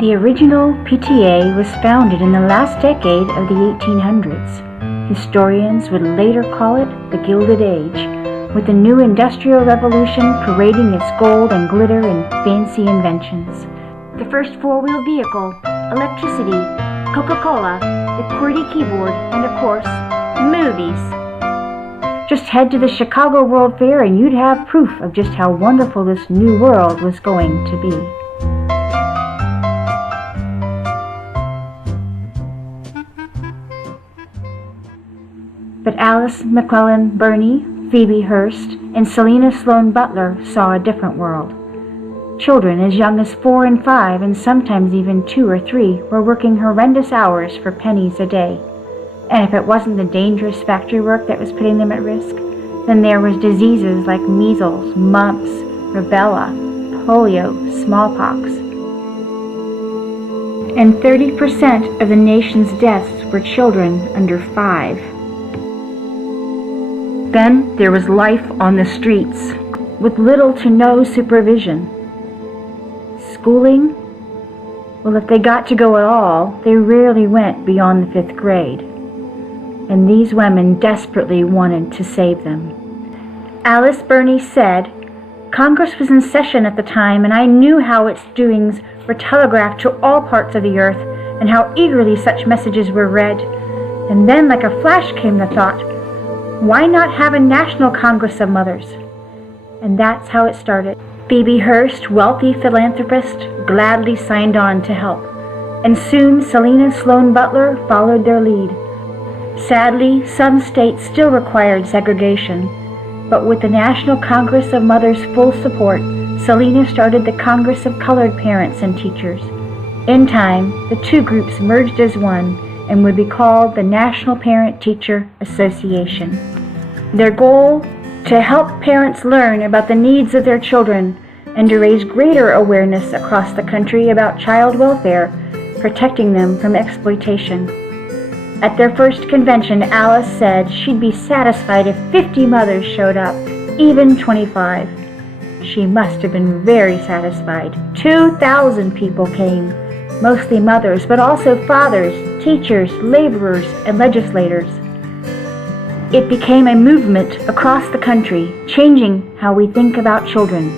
The original PTA was founded in the last decade of the 1800s. Historians would later call it the Gilded Age, with the new Industrial Revolution parading its gold and glitter and fancy inventions. The first four-wheel vehicle, electricity, Coca-Cola, the QWERTY keyboard, and of course, movies. Just head to the Chicago World Fair and you'd have proof of just how wonderful this new world was going to be. But Alice McClellan Burney, Phoebe Hearst, and Selena Sloan Butler saw a different world. Children as young as 4 and 5, and sometimes even 2 or 3, were working horrendous hours for pennies a day. And if it wasn't the dangerous factory work that was putting them at risk, then there was diseases like measles, mumps, rubella, polio, smallpox. And 30% of the nation's deaths were children under 5. Then there was life on the streets, with little to no supervision. Schooling? Well, if they got to go at all, they rarely went beyond the 5th grade. And these women desperately wanted to save them. Alice Burney said, "Congress was in session at the time, and I knew how its doings were telegraphed to all parts of the earth, and how eagerly such messages were read. And then, like a flash, came the thought, why not have a National Congress of Mothers?" And that's how it started. Phoebe Hearst, wealthy philanthropist, gladly signed on to help. And soon Selena Sloan Butler followed their lead. Sadly, some states still required segregation, but with the National Congress of Mothers' full support, Selena started the Congress of Colored Parents and Teachers. In time, the two groups merged as one and would be called the National Parent-Teacher Association. Their goal? To help parents learn about the needs of their children and to raise greater awareness across the country about child welfare, protecting them from exploitation. At their first convention, Alice said she'd be satisfied if 50 mothers showed up, even 25. She must have been very satisfied. 2,000 people came, mostly mothers, but also fathers, teachers, laborers, and legislators. It became a movement across the country, changing how we think about children.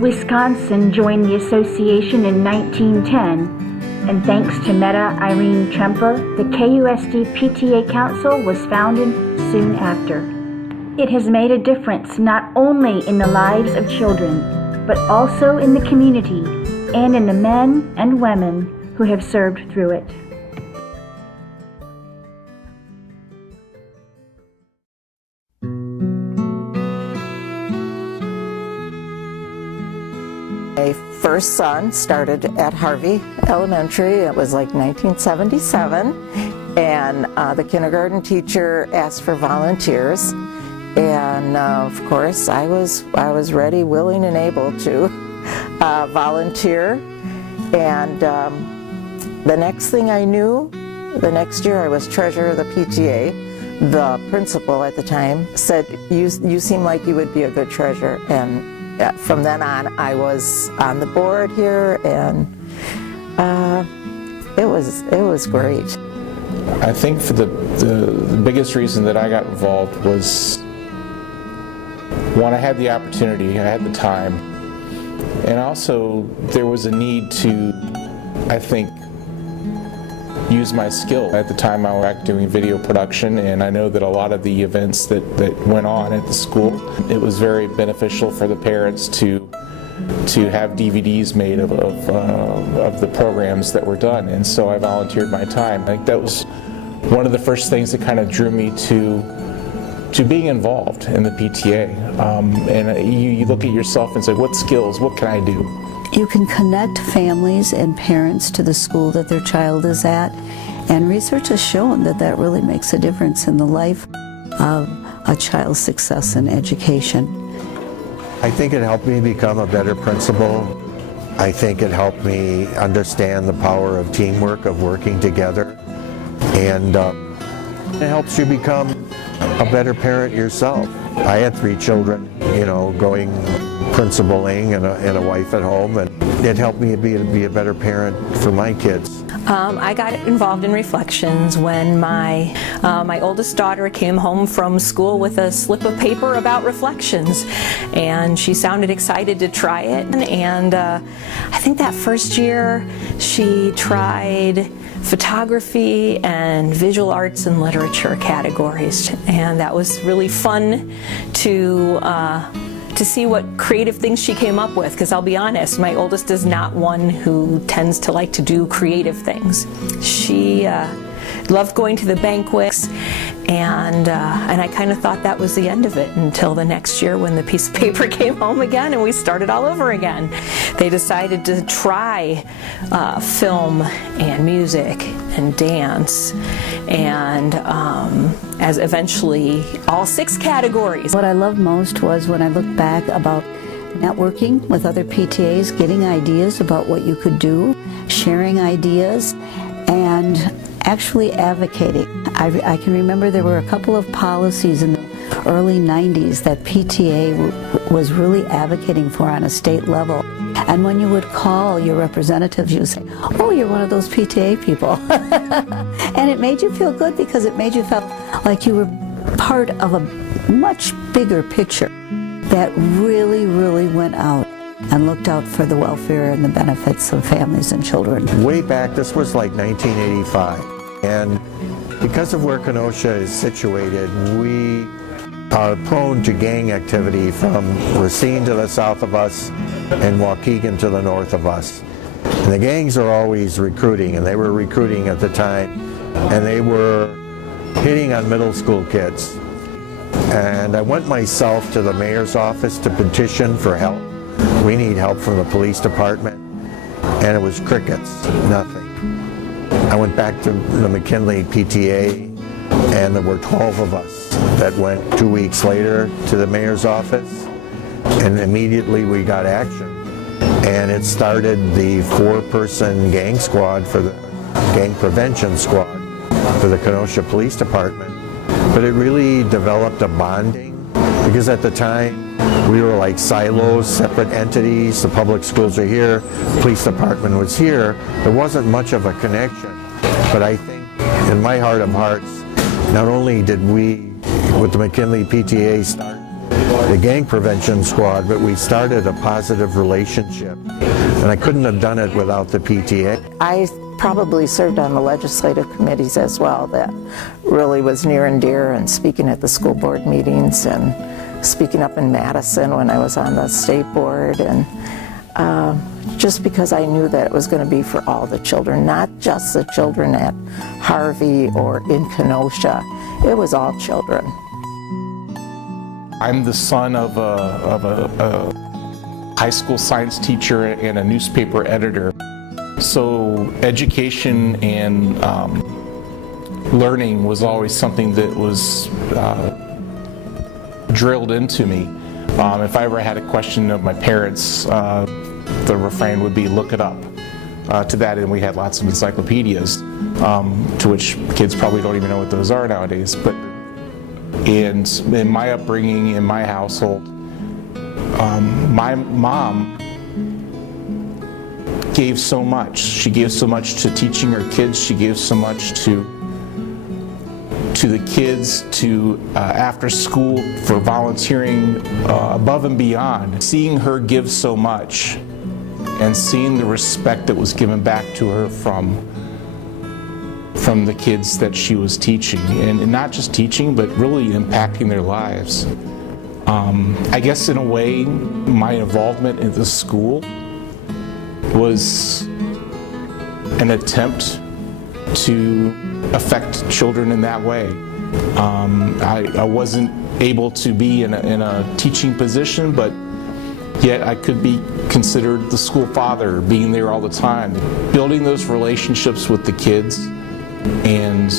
Wisconsin joined the association in 1910, and thanks to Meta Irene Tremper, the KUSD PTA Council was founded soon after. It has made a difference not only in the lives of children, but also in the community and in the men and women who have served through it. My first son started at Harvey Elementary. It was like 1977, and the kindergarten teacher asked for volunteers, and of course I was ready, willing, and able to volunteer. And the next thing I knew, the next year I was treasurer of the PTA. The principal at the time said, "You seem like you would be a good treasurer," and from then on, I was on the board here, and it was great. I think for the biggest reason that I got involved was, one, I had the opportunity, I had the time, and also there was a need to, I think, use my skill. At the time I was doing video production, and I know that a lot of the events that went on at the school, it was very beneficial for the parents to have DVDs made of the programs that were done, and so I volunteered my time. I think that was one of the first things that kind of drew me to being involved in the PTA. And you look at yourself and say, what skills, what can I do? You can connect families and parents to the school that their child is at, and research has shown that that really makes a difference in the life of a child's success in education. I think it helped me become a better principal. I think it helped me understand the power of teamwork, of working together, and it helps you become a better parent yourself. I had 3 children, going principaling and a wife at home, and it helped me be a better parent for my kids. I got involved in reflections when my oldest daughter came home from school with a slip of paper about reflections, and she sounded excited to try it. And I think that first year she tried photography and visual arts and literature categories, and that was really fun to see what creative things she came up with, because I'll be honest, my oldest is not one who tends to like to do creative things. She loved going to the banquets, and I kind of thought that was the end of it until the next year when the piece of paper came home again and we started all over again. They decided to try film and music and dance, and as eventually all 6 categories. What I loved most was when I look back about networking with other PTAs, getting ideas about what you could do, sharing ideas, and actually advocating. I can remember there were a couple of policies in the early 90s that PTA was really advocating for on a state level. And when you would call your representatives, you would say, oh, you're one of those PTA people. And it made you feel good because it made you feel like you were part of a much bigger picture that really, really went out and looked out for the welfare and the benefits of families and children. Way back, this was like 1985, and because of where Kenosha is situated, we are prone to gang activity from Racine to the south of us and Waukegan to the north of us. And the gangs are always recruiting, and they were recruiting at the time, and they were hitting on middle school kids. And I went myself to the mayor's office to petition for help. We need help from the police department, and it was crickets, nothing. I went back to the McKinley PTA, and there were 12 of us that went 2 weeks later to the mayor's office, and immediately we got action. And it started the 4-person gang squad for the gang prevention squad for the Kenosha Police Department. But it really developed a bonding, because at the time we were like silos, separate entities. The public schools are here, police department was here. There wasn't much of a connection. But I think in my heart of hearts, not only did we, with the McKinley PTA, start the gang prevention squad, but we started a positive relationship. And I couldn't have done it without the PTA. I probably served on the legislative committees as well. That really was near and dear, and speaking at the school board meetings and speaking up in Madison when I was on the state board, and just because I knew that it was going to be for all the children, not just the children at Harvey or in Kenosha. It was all children. I'm the son of a high school science teacher and a newspaper editor. So education and learning was always something that was drilled into me. If I ever had a question of my parents, the refrain would be, look it up. To that end, we had lots of encyclopedias, to which kids probably don't even know what those are nowadays. But in my upbringing, in my household, my mom gave so much. She gave so much to teaching her kids. She gave so much to the kids, to after school, for volunteering above and beyond. Seeing her give so much and seeing the respect that was given back to her from the kids that she was teaching, and not just teaching, but really impacting their lives. I guess in a way, my involvement in the school was an attempt to affect children in that way. I wasn't able to be in a teaching position, but yet I could be considered the school father, being there all the time. Building those relationships with the kids and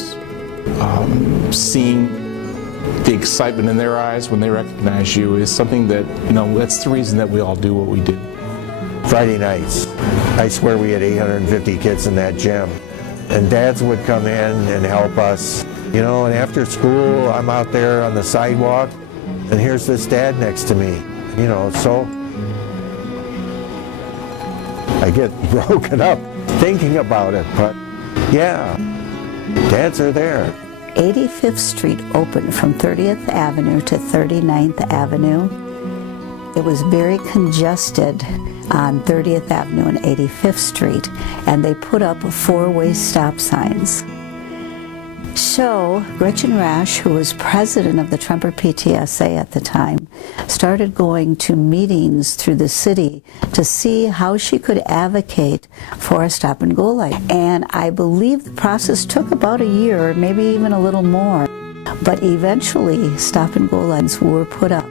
seeing the excitement in their eyes when they recognize you is something that, that's the reason that we all do what we do. Friday nights, I swear we had 850 kids in that gym. And dads would come in and help us. And after school, I'm out there on the sidewalk, and here's this dad next to me. So I get broken up thinking about it, but yeah, dads are there. 85th Street opened from 30th Avenue to 39th Avenue. It was very congested on 30th Avenue and 85th Street, and they put up four-way stop signs. So Gretchen Rash, who was president of the Tremper PTSA at the time, started going to meetings through the city to see how she could advocate for a stop and go light. And I believe the process took about a year, maybe even a little more. But eventually stop and go lights were put up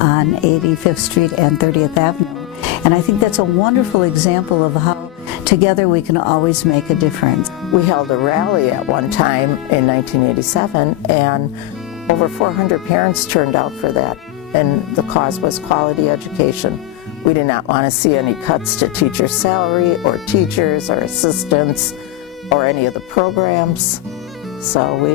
on 85th Street and 30th Avenue. And I think that's a wonderful example of how together we can always make a difference. We held a rally at one time in 1987, and over 400 parents turned out for that, and the cause was quality education. We did not want to see any cuts to teacher salary or teachers or assistants or any of the programs, so we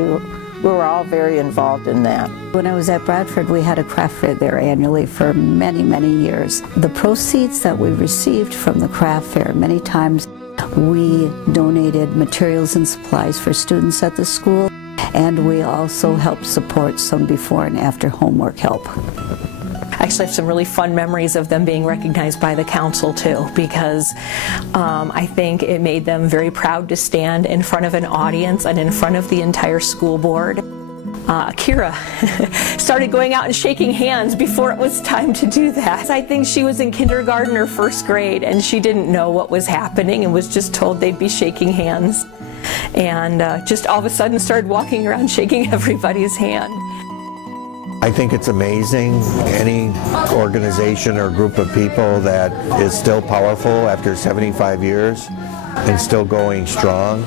were all very involved in that. When I was at Bradford, we had a craft fair there annually for many, many years. The proceeds that we received from the craft fair, many times we donated materials and supplies for students at the school, and we also helped support some before and after homework help. I actually have some really fun memories of them being recognized by the council too, because I think it made them very proud to stand in front of an audience and in front of the entire school board. Kira started going out and shaking hands before it was time to do that. I think she was in kindergarten or first grade, and she didn't know what was happening and was just told they'd be shaking hands, and just all of a sudden started walking around shaking everybody's hand. I think it's amazing, any organization or group of people that is still powerful after 75 years and still going strong.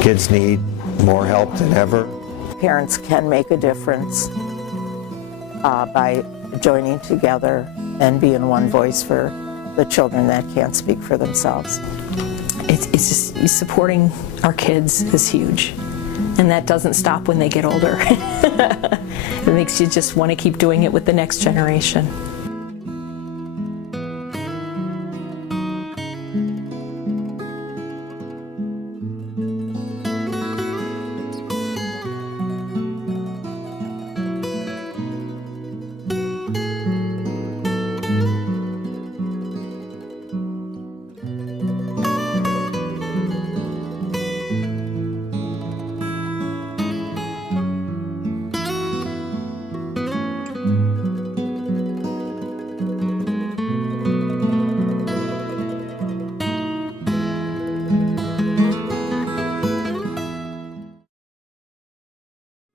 Kids need more help than ever. Parents can make a difference by joining together and being one voice for the children that can't speak for themselves. It's just supporting our kids is huge, and that doesn't stop when they get older. It makes you just want to keep doing it with the next generation.